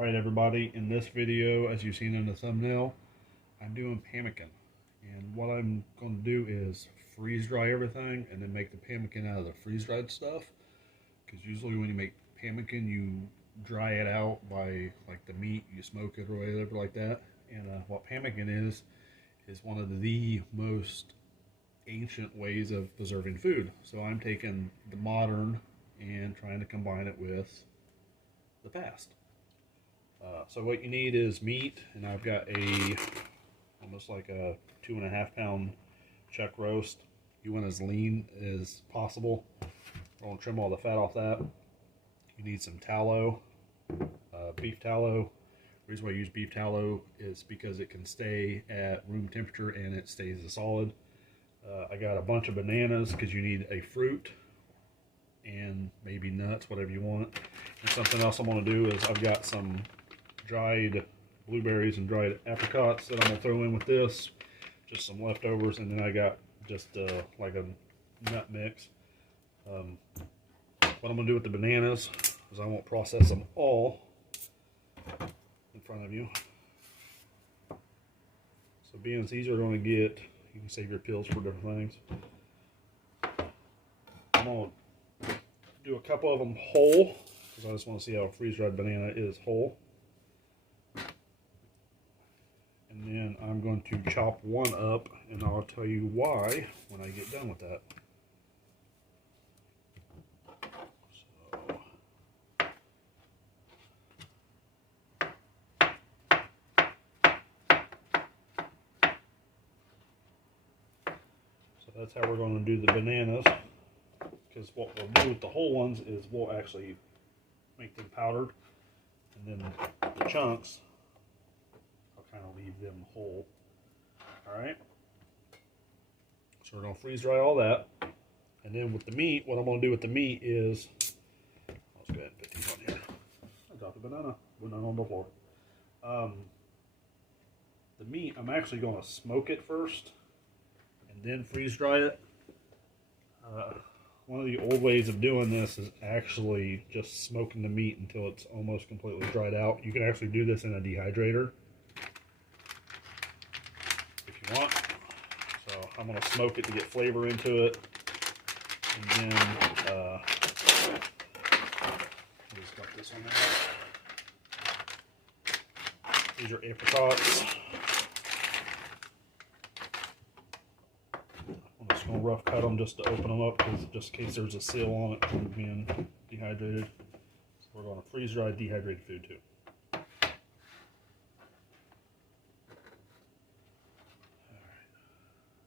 Alright everybody, in this video, as you've seen in the thumbnail, I'm doing pemmican. And what I'm going to do is freeze dry everything and then make the pemmican out of the freeze dried stuff. Because usually when you make pemmican, you dry it out by like the meat, you smoke it or whatever like that. And what pemmican is one of the most ancient ways of preserving food. So I'm taking the modern and trying to combine it with the past. So what you need is meat, and I've got almost like a 2.5 pound chuck roast. You want as lean as possible. Don't trim all the fat off that. You need some tallow, beef tallow. The reason why I use beef tallow is because it can stay at room temperature and it stays a solid. I got a bunch of bananas because you need a fruit and maybe nuts, whatever you want. And something else I'm going to do is I've got some dried blueberries and dried apricots that I'm going to throw in with this. Just some leftovers, and then I got just like a nut mix. What I'm going to do with the bananas is I won't process them all in front of you. So being it's easier to get, you can save your peels for different things. I'm going to do a couple of them whole, because I just want to see how a freeze-dried banana is whole. And then I'm going to chop one up, and I'll tell you why when I get done with that. So that's how we're going to do the bananas. Because what we'll do with the whole ones is we'll actually make them powdered, and then the chunks, I'll kind of leave them whole. Alright, so we're going to freeze dry all that, and then with the meat, what I'm going to do with the meat is, let's go ahead and put these on here. I dropped a banana on the floor. The meat, I'm actually going to smoke it first, and then freeze dry it. One of the old ways of doing this is actually just smoking the meat until it's almost completely dried out. You can actually do this in a dehydrator if you want. So I'm going to smoke it to get flavor into it. And then just dump this on there. These are apricots. I'm going to rough cut them just to open them up, because just in case there's a seal on it from being dehydrated. So we're going to freeze dry dehydrated food too. Alright.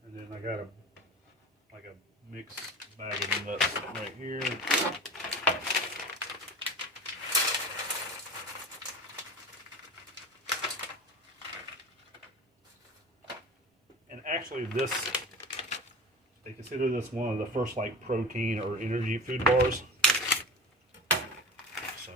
And then I got a mixed bag of nuts right here. And actually they consider this one of the first like protein or energy food bars. So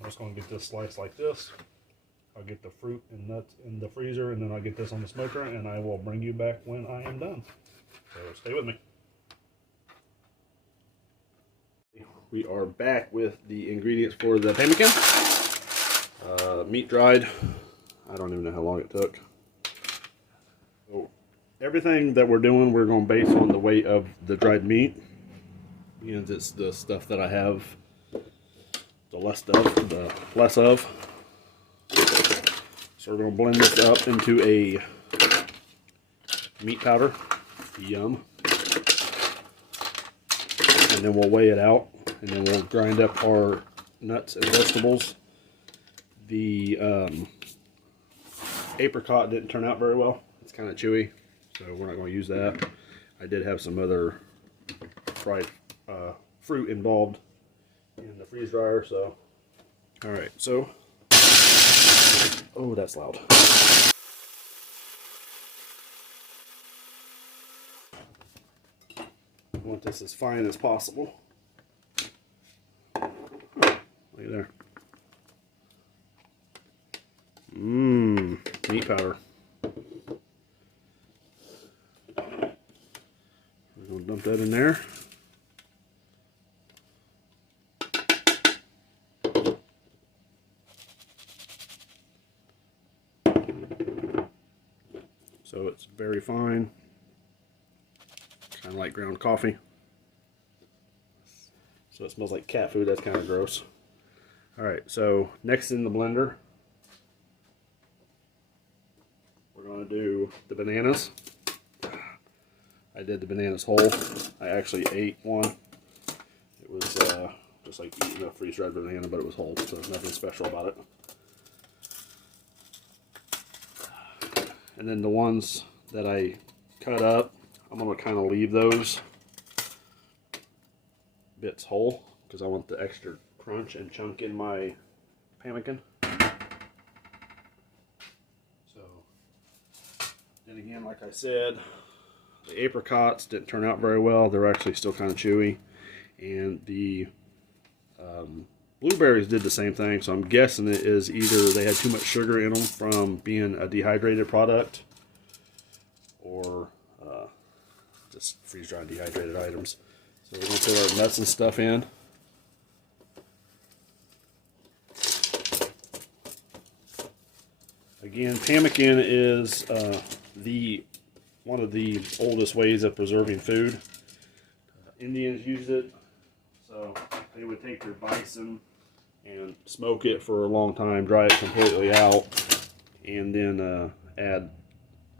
I'm just going to get this sliced like this. I'll get the fruit and nuts in the freezer, and then I'll get this on the smoker, and I will bring you back when I am done. So stay with me. We are back with the ingredients for the pemmican. Meat dried. I don't even know how long it took. So everything that we're doing, we're going to base on the weight of the dried meat. And it's the stuff that I have the less of. So we're going to blend this up into a meat powder. Yum. And then we'll weigh it out, and then we'll grind up our nuts and vegetables. The apricot didn't turn out very well. It's kind of chewy, so we're not going to use that. I did have some other fried fruit involved in the freeze dryer. So, all right, so Oh, that's loud. I want this as fine as possible. Look at there. Meat powder. We're going to dump that in there. So it's very fine, kind of like ground coffee. So it smells like cat food. That's kind of gross. Alright, so next in the blender, we're going to do the bananas. I did the bananas whole. I actually ate one. It was just like eating a freeze-dried banana, but it was whole, so there's nothing special about it. And then the ones that I cut up, I'm going to kind of leave those bits whole because I want the extra crunch and chunk in my pemmican. So, then again, like I said, the apricots didn't turn out very well. They're actually still kind of chewy. And the blueberries did the same thing, so I'm guessing it is either they had too much sugar in them from being a dehydrated product or just freeze-dried dehydrated items. So we're going to put our nuts and stuff in. Again, pemmican is one of the oldest ways of preserving food. Indians used it, so they would take their bison and smoke it for a long time, dry it completely out, and then add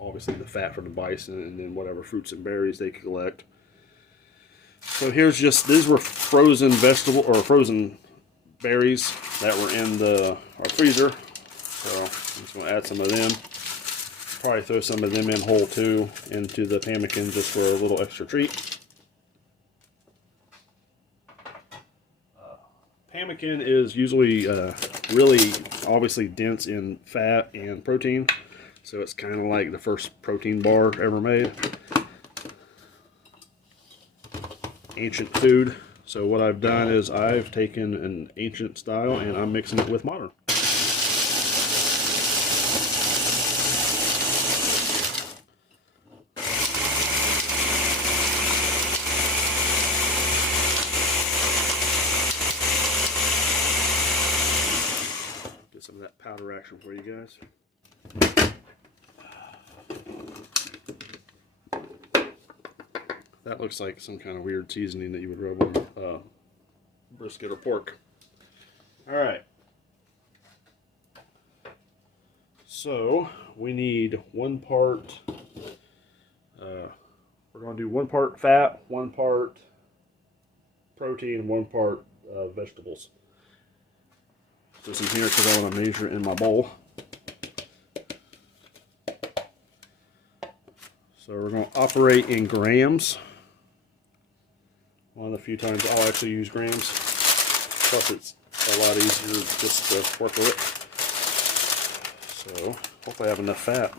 obviously the fat from the bison and then whatever fruits and berries they could collect. So here's just, these were frozen vegetable or frozen berries that were in our freezer. So I'm just going to add some of them. Probably throw some of them in whole too into the pemmican just for a little extra treat. Pemmican is usually really obviously dense in fat and protein, so it's kind of like the first protein bar ever made. Ancient food. So what I've done is I've taken an ancient style and I'm mixing it with modern. Some of that powder action for you guys. That looks like some kind of weird seasoning that you would rub on brisket or pork. Alright. So we need 1 part, we're going to do 1 part fat, 1 part protein, and 1 part vegetables. This in here because I want to measure it in my bowl. So we're going to operate in grams. One of the few times I'll actually use grams. Plus it's a lot easier just to work with it. So hopefully I have enough fat.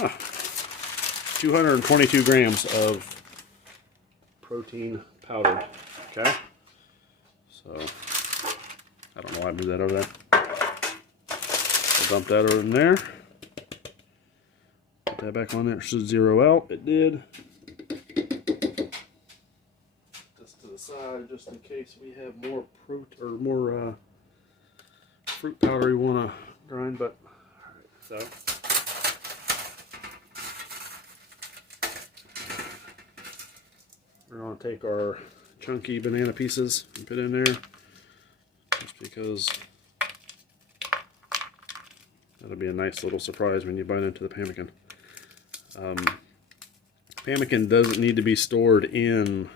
Huh. 222 grams of protein powdered. Okay. So, I don't know why I moved that over there. I'll dump that over in there. Put that back on there. It should zero out. It did. Just to the side, just in case we have more fruit powder we want to grind. But all right, so we're going to take our chunky banana pieces and put in there, just because that'll be a nice little surprise when you bite into the pemmican. Pemmican doesn't need to be stored in,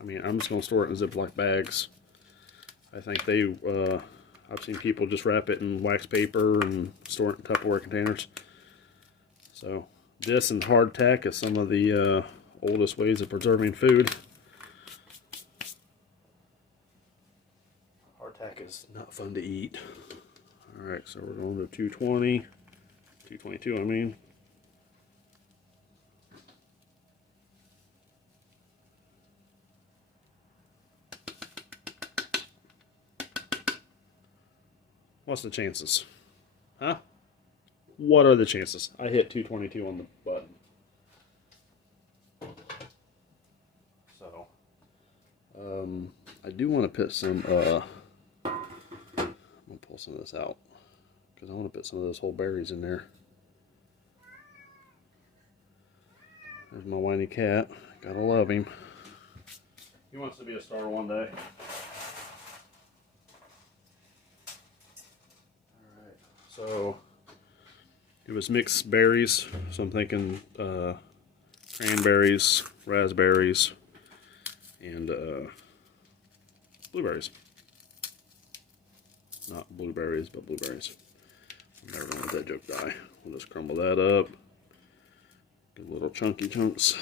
I mean, I'm just going to store it in Ziploc bags. I think I've seen people just wrap it in wax paper and store it in Tupperware containers. So this and hardtack is some of the oldest ways of preserving food. hardtack is not fun to eat. Alright, so we're going to 220, 222 I mean. What's the chances? Huh? What are the chances? I hit 222 on the button. So, I do want to put some, I'm going to pull some of this out, because I want to put some of those whole berries in there. There's my whiny cat. Gotta love him. He wants to be a star one day. Alright, so it was mixed berries, so I'm thinking cranberries, raspberries, and blueberries. Not blueberries, but blueberries. I'm never gonna let that joke die. We'll just crumble that up. Get little chunky chunks.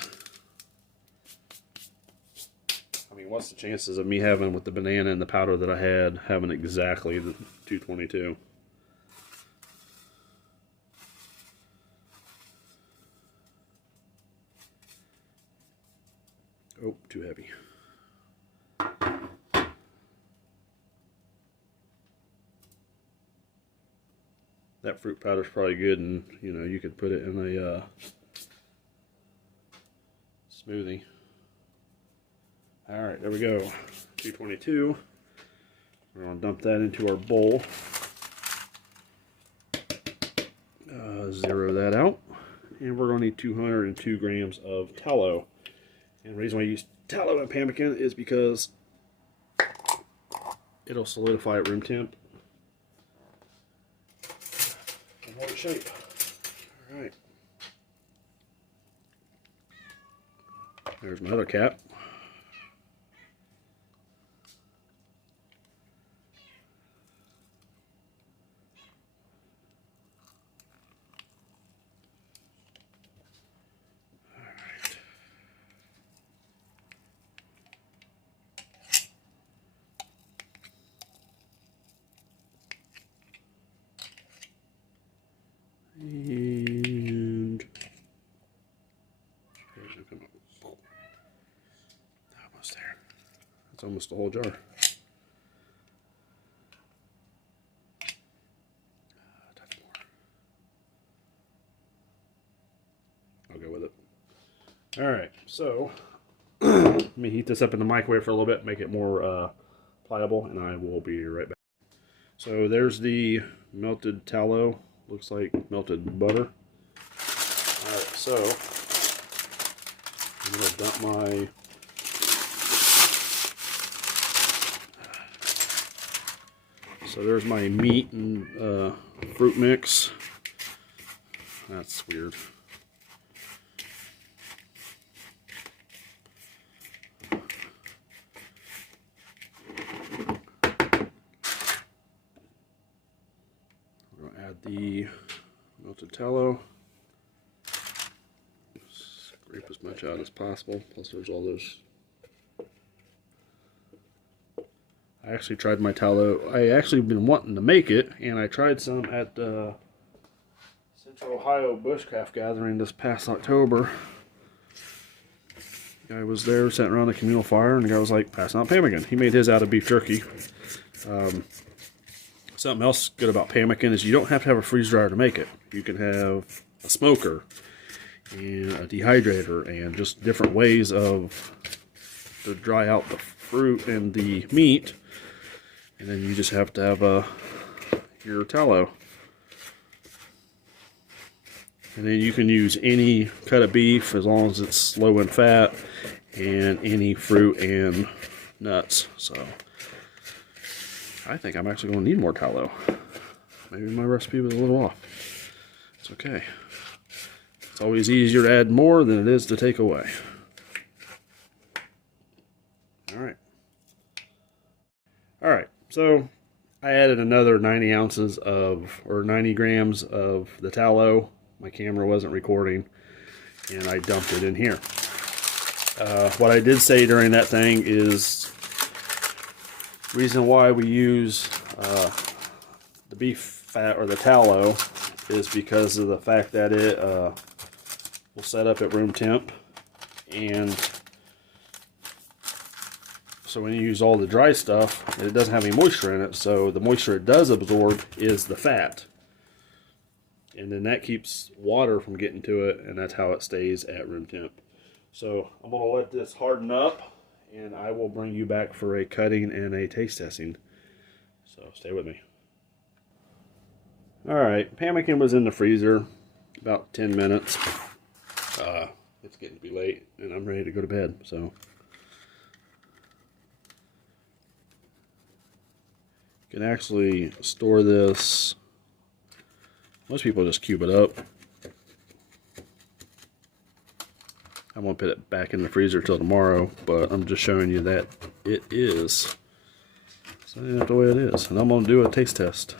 I mean, what's the chances of me having, with the banana and the powder that I had, having exactly the 222? Oh, too heavy. That fruit powder's probably good, and you know, you could put it in a smoothie. Alright, there we go. 222. We're going to dump that into our bowl. Zero that out. And we're going to need 202 grams of tallow. And the reason why I use tallow in pemmican is because it'll solidify at room temp and hold its shape. Alright. There's my other cat. And almost there. That's almost the whole jar. Touch more. I'll go with it. Alright, so let me heat this up in the microwave for a little bit, make it more pliable, and I will be right back. So there's the melted tallow. Looks like melted butter. Alright, so I'm going to dump my so there's my meat and fruit mix. That's weird. Add the melted tallow. Scrape as much out as possible. Plus there's all those. I actually tried my tallow. I actually been wanting to make it, and I tried some at the Central Ohio Bushcraft Gathering this past October. The guy was there, sitting around a communal fire, and the guy was like, passing out pemmican. He made his out of beef jerky. Something else good about pemmican is you don't have to have a freeze dryer to make it. You can have a smoker and a dehydrator and just different ways to dry out the fruit and the meat, and then you just have to have your tallow. And then you can use any cut of beef as long as it's low in fat, and any fruit and nuts. So I think I'm actually going to need more tallow. Maybe my recipe was a little off. It's okay. It's always easier to add more than it is to take away. Alright. Alright, so I added another 90 ounces of, or 90 grams of the tallow. My camera wasn't recording, and I dumped it in here. What I did say during that thing is Reason why we use the beef fat or the tallow is because of the fact that it will set up at room temp, and so when you use all the dry stuff, it doesn't have any moisture in it, so the moisture it does absorb is the fat. And then that keeps water from getting to it, and that's how it stays at room temp. So I'm going to let this harden up, and I will bring you back for a cutting and a taste testing. So stay with me. Alright, pemmican was in the freezer about 10 minutes. It's getting to be late, and I'm ready to go to bed, so... You can actually store this. Most people just cube it up. I won't put it back in the freezer till tomorrow, but I'm just showing you that it is. So that's the way it is. And I'm going to do a taste test.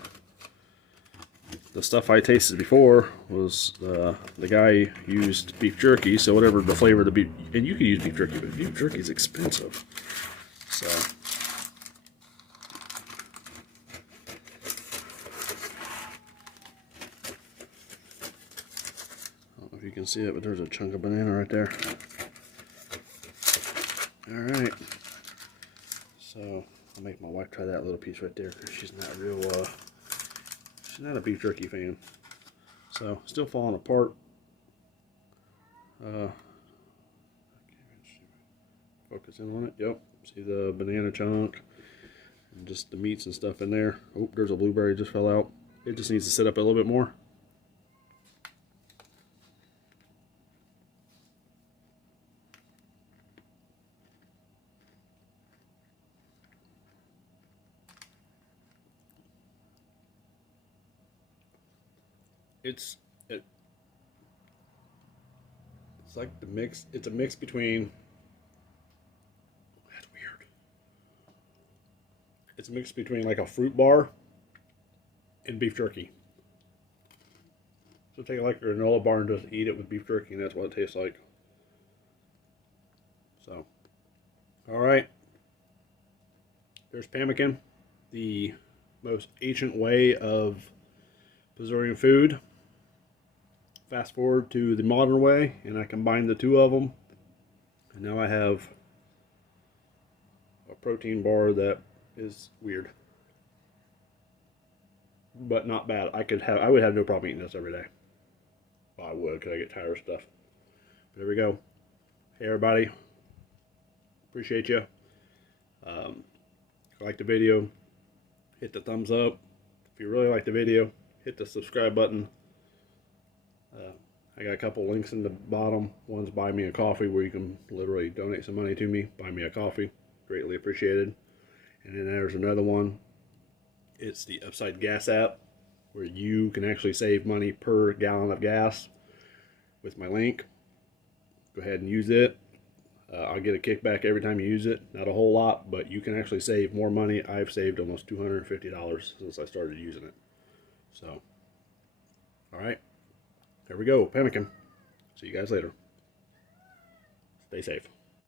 The stuff I tasted before was the guy used beef jerky, so whatever the flavor of the beef, and you can use beef jerky, but beef jerky is expensive. So. You can see it, but there's a chunk of banana right there. Alright, so I'll make my wife try that little piece right there, because she's not real she's not a beef jerky fan. So still falling apart. Focus in on it. Yep, see the banana chunk and just the meats and stuff in there. Oh, there's a blueberry just fell out. It just needs to sit up a little bit more. It's like the mix. It's a mix between. That's weird. It's a mix between like a fruit bar and beef jerky. So take like a granola bar and just eat it with beef jerky, and that's what it tastes like. So, all right. There's pemmican, the most ancient way of preserving food. Fast forward to the modern way, and I combine the two of them, and now I have a protein bar that is weird, but not bad. I would have no problem eating this every day. Well, I would, because I get tired of stuff. But there we go. Hey everybody, appreciate you. If you like the video, hit the thumbs up. If you really like the video, hit the subscribe button. I got a couple links in the bottom. One's buy me a coffee, where you can literally donate some money to me. Buy me a coffee, greatly appreciated. And then there's another one. It's the Upside Gas app, where you can actually save money per gallon of gas with my link. Go ahead and use it. I'll get a kickback every time you use it. Not a whole lot, but you can actually save more money. I've saved almost $250 since I started using it. So, all right. There we go, pemmican. See you guys later. Stay safe.